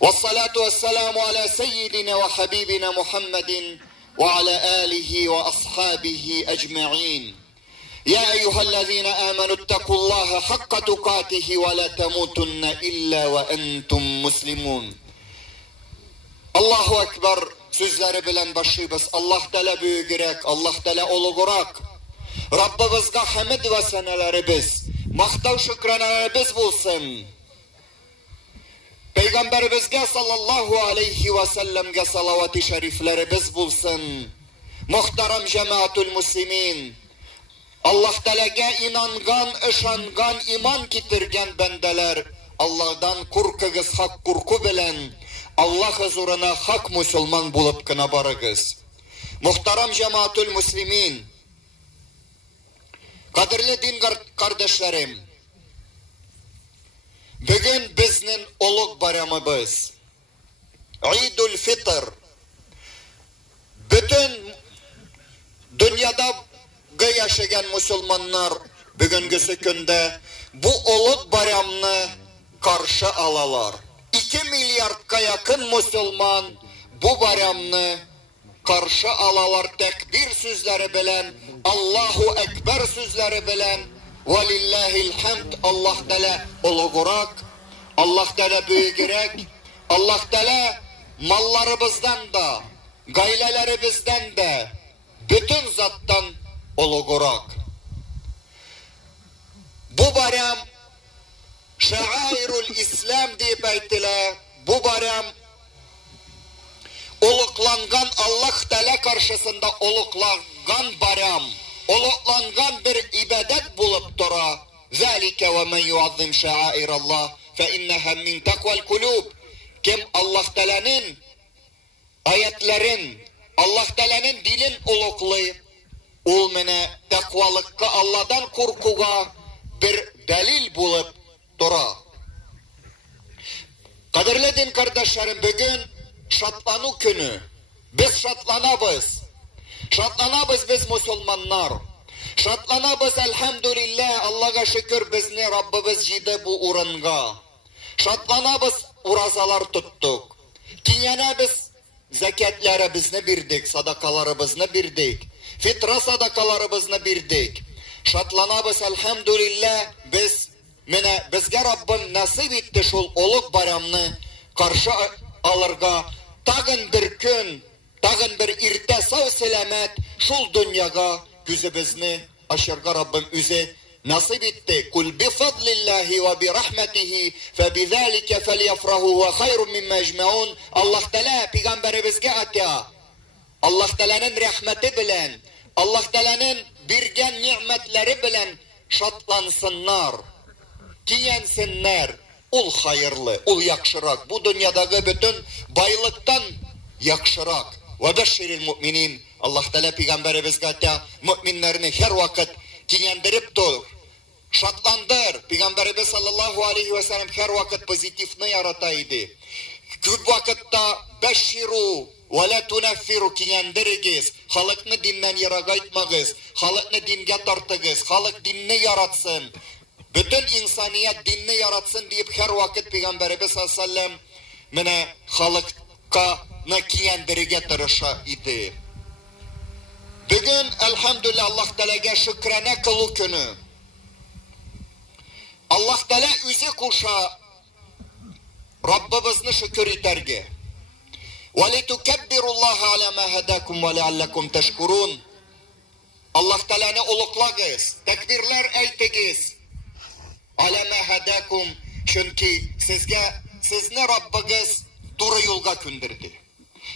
والصلاة والسلام على سيدنا وحبيبنا محمد وعلى آله وأصحابه أجمعين. يا أيها الذين آمنوا اتقوا الله حق تقاته ولا تموتن إلا وأنتم مسلمون. Allahu Ekber sözleri bilen başlayız. Allah Teala büyügerek, Allah Teala ulugurak. Rabbimizge hamd ve senelerimiz, maktav şükranlarımız bulsun. Peygamberimizge sallallahu aleyhi ve sellem'ge salavat-ı şeriflerimiz bulsun. Muhterem cemaatul muslimin, Allah Teala'ga inangan, ışangan, iman kitirgen bendeler, Allah'dan korkuguz hak korku bilen, Allah huzuruna hak Müslüman bulup kına barıgız. Muhterem cemaatul muslimin, kadirli din kardeşlerim, bugün biznin ulug bayramımız, İdul Fitr, bütün dünyada yaşayan Müslümanlar bugünkü günde bu ulug bayramını karşı alalar. 2 milyarga yakın Müslüman bu bayramını karşı alalar tekbir sözleri bilen, Allahu Ekber sözleri bilen, velillahil hamd, Allah Teala ulugurak, Allah Teala büyügerek, Allah Teala mallarımızdan da, gaylelerimizden de, bütün zattan ulugurak. Bu bayram şairul İslam deyip aytılar. Bu bayram uluklangan Allah Teala karşısında uluklangan bayram, uluklangan bir ibadet bulup dura. Zalike ve men yuazzim şairallah fe inneha min takval kulub. Kim Allah Teala'nın ayetlerin, Allah Teala'nın dilin uluklayıp, ol mene takvalıkka, Allah'dan korkuga bir delil bulup dura. Kadirli din kardeşlerim, bugün şatlanu günü. Biz şatlanabız. Şatlanabız biz Müslümanlar. Şatlanabız elhamdülillah, Allah'a şükür bizni Rabbimiz jide bu uranga. Şatlanabız, urazalar tuttuk. Kiyana biz zekatlarımızı birdik, sadakalarımızı birdik. Fitra sadakalarımızı birdik. Şatlanabız elhamdülillah, bizge Rabbim nasip etti şul ulug bayramını karşı alırga. Tağın bir gün, tağın bir irte sağ selamet şul dünyaga yüzümüzni aşırga Rabbim üze nasip etti. Kul bi fadlillahi ve bi rahmetihi fe bi zalike felyafrahu ve hayrun mimma ecmaun. Allah Teala peygamberimizge atya. Allah Teala'nın rahmeti bilen, Allah Teala'nın birgen nimetleri bilen şatlansınlar, giyensinler. Ul hayırlı, ul yakşırak. Bu dünyadaki bütün baylıktan yakşırak. Ve beşşiril müminin. Allah Teala peygamberimizge atya, müminlerini her vakit giyendirip dur, şatlandır. Peygamberimiz sallallahu aleyhi ve sellem her vakit pozitifini yarataydı. Küp vakitte beşşiru ve la tunaffiru giyendiriniz. Halkını dinden yaragaytmağız. Halkını dinge tartığız. Halk dinini yaratsın. Bütün insaniyet dinini yaratsın deyip her vakit Peygamberimiz sallallahu aleyhi ve sellem mene halkka giyendirige tırışa idi. Bugün elhamdülillah Allah Teala'ga şükrene kılı günü. Allah Teala üzü kuşa Rabbimizni şükür iterge. وَلِتُكَبِّرُ اللّٰهَ عَلَى مَا هَدَاكُمْ وَلَعَلَّكُمْ تَشْكُرُونَ. Allah Teala'nı uluklağız, tekbirler eytegiz. عَلَى مَا هَدَاكُمْ, çünkü sizni Rabbiniz doğru yolga kündirdi.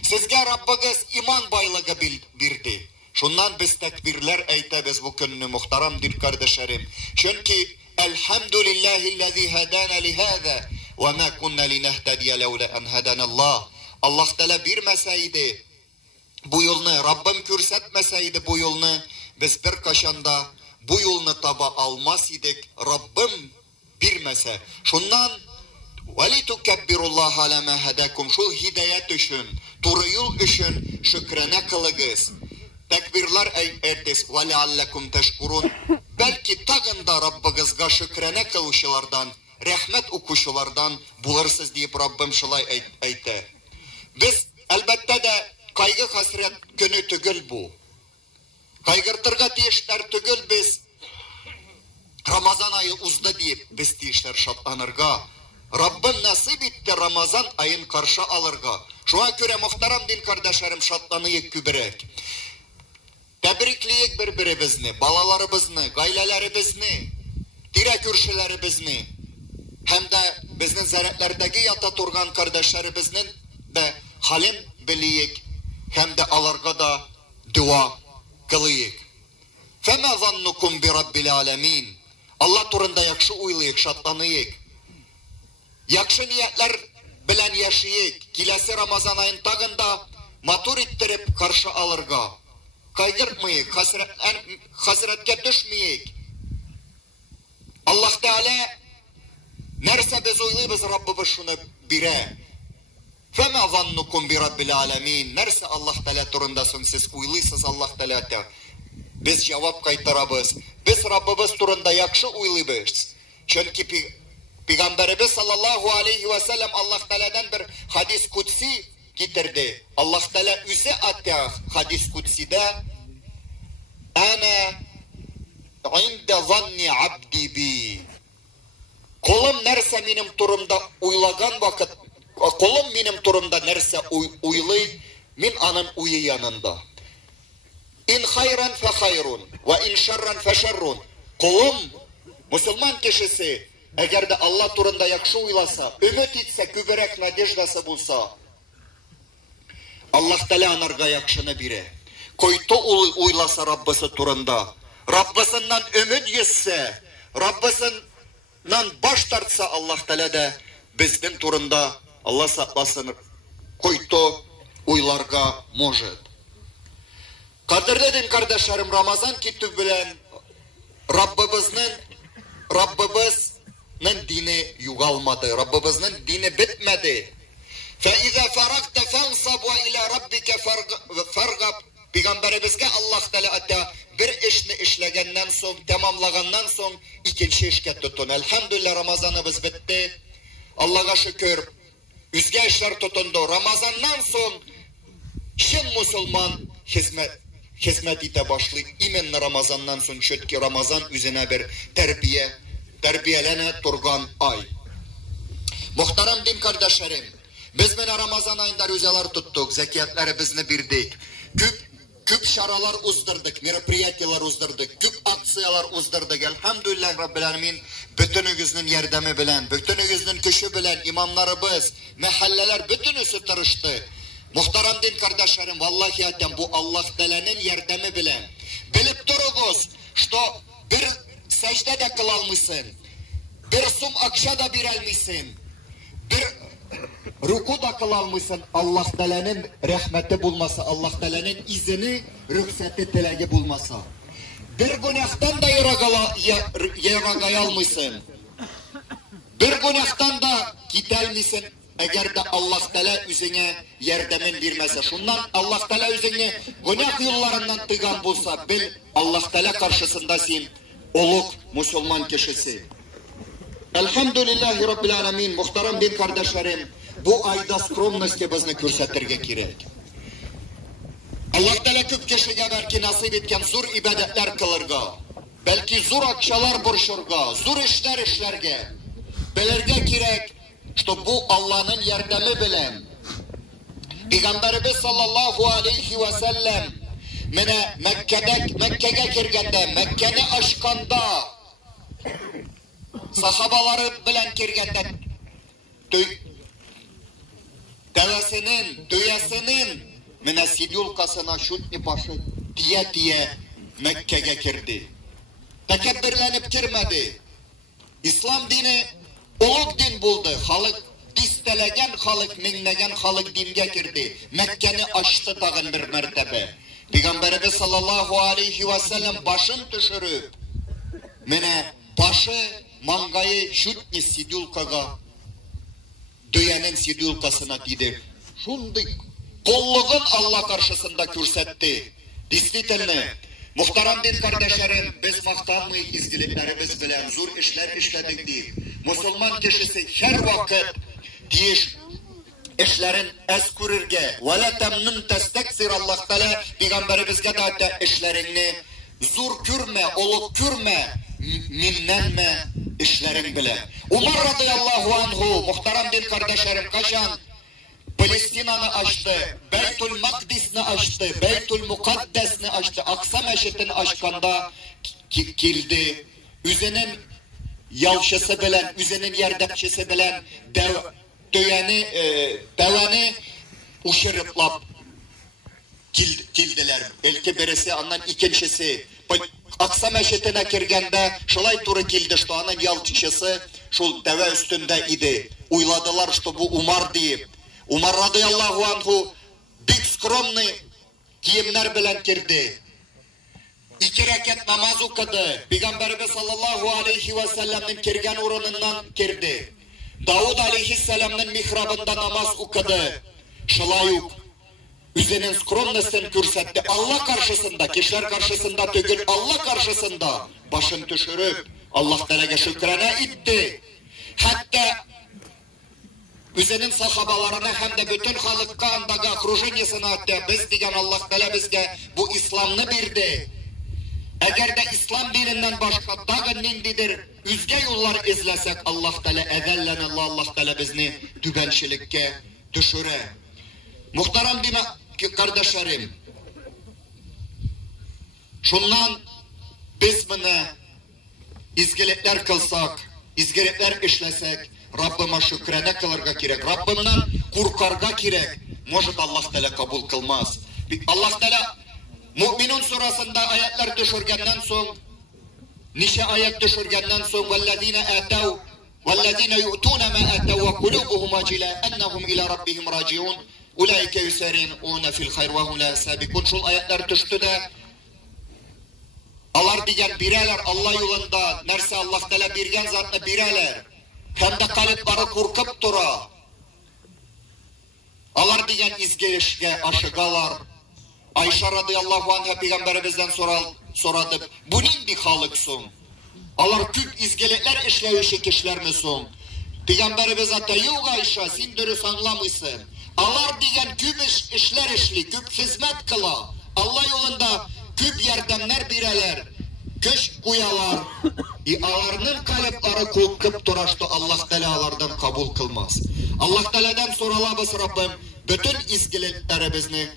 Sizge Rabbiniz iman baylığı birdi. Şundan biz tekbirler eytebiz bu gününü muhteremdir kardeşlerim. Çünkü elhamdülillahillezî hedâne lihâzâ ve mâ kunne linehtediye levle en hedanallah. Allah Teala birmeseydi bu yolunu, Rabbim körsetmeseydi bu yolunu, biz bir kaşanda bu yolunu taba almaz idik. Rabbim birmese. Şundan وَلِتُكَبِّرُ اللّٰهَ عَلَى مَا هَدَاكُمْ, şu hidayet üçün, doğru yol üçün şükrene kılığız. Tekbirler eytiz. وَلَعَلَّكُمْ تَشْكُرُونَ. Belki tağında Rabbinizga şükrene kılışılardan rahmet okuşulardan bulursiz deyip Rabbim şulay aytı. Biz elbette de kaygı hasret günü tügül bu. Kaygırtırga tiyişler tügül biz Ramazan ayı uzdu deyip biz tiyişler şatlanırga. Rabbim nasip etti Ramazan ayın karşı alırga. Şuna göre muhtaram din kardeşlerim şatlanıyık kübürek. Tebrikleyik birbirimizni, balalarımızını, gaylelerimizni, direk ürşülerimizni, hem de biznin zeretlerdeki yata turgan kardeşlerimizin de halim biliyik, hem de alırga da dua kılıyık. فَمَا ظَنُّكُمْ بِرَبِّ الْعَالَمِينَ Allah turunda yakşı uylayık, şatlanıyık. Yakşı niyetler bilen yaşayık. Kilesi Ramazan ayın tağında matur ittirip karşı alırga. Kaygırtmayık, hasretke düşmeyik. Allah Teala nerse biz uyluyuz Rabbimiz şunu bire. فَمَا ظَنُّكُمْ بِرَبِّ الْعَالَمِينَ Nerse Allah Teala turundasın siz uyluysuz Allah Teala. Biz cevap kaytarabız. Biz Rabbimiz turunda yakşı uyluyuz. Çünkü Peygamberimiz sallallahu aleyhi ve sellem Allah Teala'dan bir hadis kutsi getirdi. Allah Teala üzü attı hadis kutside. Ana inde zanni abdi bi. Kulum nerse benim turumda uylagan vakit, kulum benim turumda nerse uyluy, min anın uyu yanında. İn hayran fe hayrun ve in şerran fe şerrun. Kulum, Müslüman kişisi, eğer de Allah turunda yakşı uylasa, ümit etse, kübürek nadejdası bulsa, Allah Teala anarga yakşını bire. Koytu uylasa Rabbisi turunda, Rabbisinden ümit yetse, Rabbisinden baş tartsa Allah Teala da bizden turunda Allah saklasın, koytu uylarga может. Kadirli din kardeşlerim, Ramazan kitap bilen Rabbimizin dini yugalmadı, Rabbimizin dini bitmedi. فَاِذَا فَرَقْتَ فَانْصَبْ وَاِلَى رَبِّكَ فَرْغَبْ Peygamberimizge Allah Teala bir işini işlegenden son, tamamlagandan son ikinci işke tutun. Elhamdülillah Ramazanımız bitti. Allah'a şükür. Üzge işler tutundu. Ramazandan son kim Müslüman hizmet ite başlayıp imen Ramazandan son çünkü Ramazan üzerine bir terbiyelene turgan ay. Muhterem din kardeşlerim, biz bana Ramazan ayında rüzalar tuttuk, zekiyetlerimizni birdik. Küp şaralar uzdırdık, merapiyatiyalar uzdırdık, küp aksiyalar uzdırdık. Elhamdülillah Rabbil Alemin, bütünüzün yardımı bilen, bütünüzün gücü bilen, imamlarımız, mahalleler bütünüsü tırıştı. Muhterem din kardeşlerim, vallahi hatem bu Allah Teala'nın yardımı bilen. Bilip durunuz, что bir secde de kılalmışsın, bir sum akşa da birelmişsin, bir ruku da kılalmışsın, Allah Teala'nın rahmeti bulmasa, Allah Teala'nın izini, rükseti tilegi bulmasa. Bir günahtan da yaragayalmışsın, bir günahtan da gidelmişsin, eğer de Allah Teala üzerine yardımın vermese, şundan Allah Teala üzerine günah yollarından tıgan bulsa, bil Allah Teala karşısında sen oluk Müslüman kişisi. Elhamdülillahi Rabbil Alemin, muhterem din kardeşlerim, bu ayda skromnosti bizni ko'rsatirga kerak. Allah Teala ko'p kishiga belki nasip etgan zo'r ibodatlar qilirga, belki zo'r akşalar burishirga, zo'r ishlar ishlarga bilirga kerak, что bu Allah'ın yardımı bilen Peygamberimiz sallallahu aleyhi ve sellem Mekke'ye kirgende, Mekke'ni aşkanda sahabaları bilen kirgende döyesinin sidyulkasına şutni başı diye Mekke'ye kirdi. Tekebbirlenip girmedi. İslam dini ulug din buldu. Halık distelegen halık, minlegen halık dinge girdi. Mekke'ni açtı tağın bir mertebe. Peygamberimiz sallallahu aleyhi ve sellem başın düşürüp başı mangayı şutni sidyulkaga döyenin sidyulkasına gidip şunday kolluğun Allah karşısında körsetti. Действительно, muhterem din kardeşlerim, biz maktanlıyız izdiliklerimiz bilen zor işler işledik deyip Müslüman kişisi her vakit diyiş işlerin ez kururge ve la temnun testeksir Allah Teala Peygamberimizge de işlerini zor kürme, oluk kürme, minnenme işlerin bile. Umar radıyallahu anhu, muhterem din kardeşlerim, kaçan Palestina'nı açtı, Beytül Makdis'ni açtı, Beytül Mukaddes'ni açtı, Aksa meşitini açkanda kildi. Üzerinin yavşası bilen, üzerinin yerdekçisi bilen deveni uşırıplap kildiler. İlki birisi, ondan ikincisi. Aksa meşitine kirgende şolay turu kildi, şu anın yalçısı şu deve üstünde idi. Uyladılar şu bu Umar deyip. Umar radıyallahu anhu büyük skromni giyimler bilen kirdi. 2 rekat namaz okudu. Peygamberimiz sallallahu aleyhi ve sellem'nin kirgen oranından kirdi. Davud aleyhisselam'ın mihrabında namaz okudu. Şılayuk. Üzerinin skromnesini körsetti. Allah karşısında, kişiler karşısında tügül, Allah karşısında başını düşürüp Allah Teala'ya şükrene itti. Hatta üzerinin sahabalarına hem de bütün halkka andaga okrujenyasına attı. Biz diyen Allah Teala bizge bu İslam'ını birdi. Eğer de İslam dininden başka dağın nindidir, üzge yollar izlesek Allah Teala ezellen Allah Teala bizni dübençilikke düşüre. Muhterem din kardeşlerim, şundan biz bunu izgilikler kılsak, izgilikler işlesek, Rabbime şükrene kılırga gerek, Rabbimden korkarga gerek. Может Allah Teala kabul kılmaz. Allah Teala Mü'minun surasında ayetler düşürgenden son, nice ayet düşürgenden son, وَالَّذ۪ينَ آتَوْا وَالَّذ۪ينَ يُؤْتُونَ مَا آتَوْا وَقُلُوبُهُمْ وَجِلَةٌ أَنَّهُمْ إِلَى رَبِّهِمْ راجعون اُولَٰئِكَ يُسَارِعُونَ فِي الْخَيْرِ وَهُمْ لَا سَابِقُونَ. Şu ayetler düştü de alar diyen bireler Allah yolunda, nerse Allah Teala birgen zatla bireler, hem de kalipleri korkup dura. Alar diyen izgelişke aşıgalar. Ayşe radıyallahu anh'a Peygamberimizden soradı. Bunun bir halıksın. Alar küp izgelikler işlevişi kişiler misin? Peygamberimiz hatta yok Ayşe, sen dürüst anlamışsın. Alar diyen küp işler işli, küp hizmet kıla. Allah yolunda küp yardımlar bireler, köş kuyalar. Alarının kalipleri korkup duraştı, Allah Teala'lardan kabul kılmaz. Allah Teala'dan soralabız Rabbim, bütün izgeliklerimizni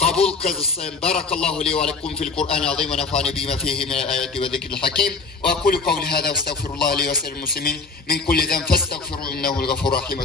kabul kılsın. Barakallahu li ve lekum fil Kur'an-ı azim ve nefani bima fihi min ayati ve zikril hakim. Ve akulu kavli hâdâ ve estağfirullah li ve sellem muslimin min kulli zen festağfiru innehu'l gafurur rahim.